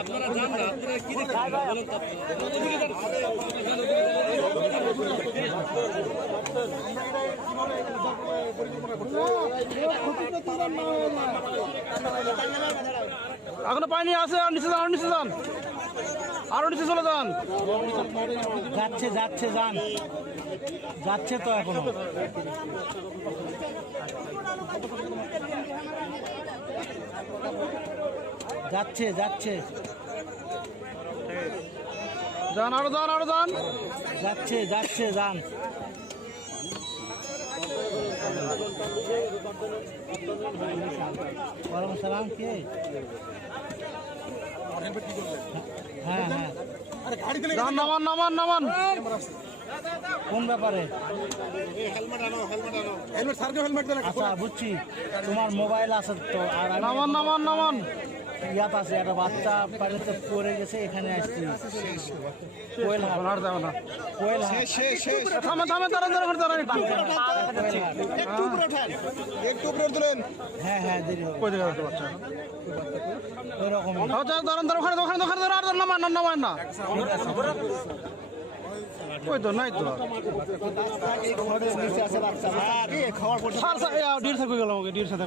আপনারা জান না, আপনারা কি দেখছেন বলুন তো। এখনো পানি আছে, আর নিচে যান, আর নিচে যান, আরো নিচে চলে যান। যাচ্ছে যাচ্ছে যান, যাচ্ছে তো এখনো। যাচ্ছে যাচ্ছে যান, আরো যান, আরো যান। যাচ্ছে যাচ্ছে যান। ওয়ালাইকুম সালাম। কে? হ্যাঁ হ্যাঁ, যান, নামান, নামান, নামান। কোন ব্যাপারে? আচ্ছা বুঝছি, তোমার মোবাইল আছে তো। আর আমি নামান, নামান, নামান। ইয়াত আছে, একটা বাচ্চা পানিতে পড়ে গেছে, এখানে আসছি। কোয়েল হাট, আর যাবে না। কোয়েল হাট। থামে, থামে, দাঁড়ান, দাঁড়ান, দাঁড়ান একটু। হ্যাঁ হ্যাঁ, দেরি হবে। কই দিকে যাচ্ছে বাচ্চা? ওইরকম আচ্ছা, দাঁড়ান, দাঁড়ান, ওখানে, ওখানে, ওখানে, দাঁড়ান, আর নামান, আর নামান না। ওই তো, নাই তো। নিচে আছে বাচ্চা। স্যার, স্যার, ডির থাকবে গেল আমাকে, ডির সাথে।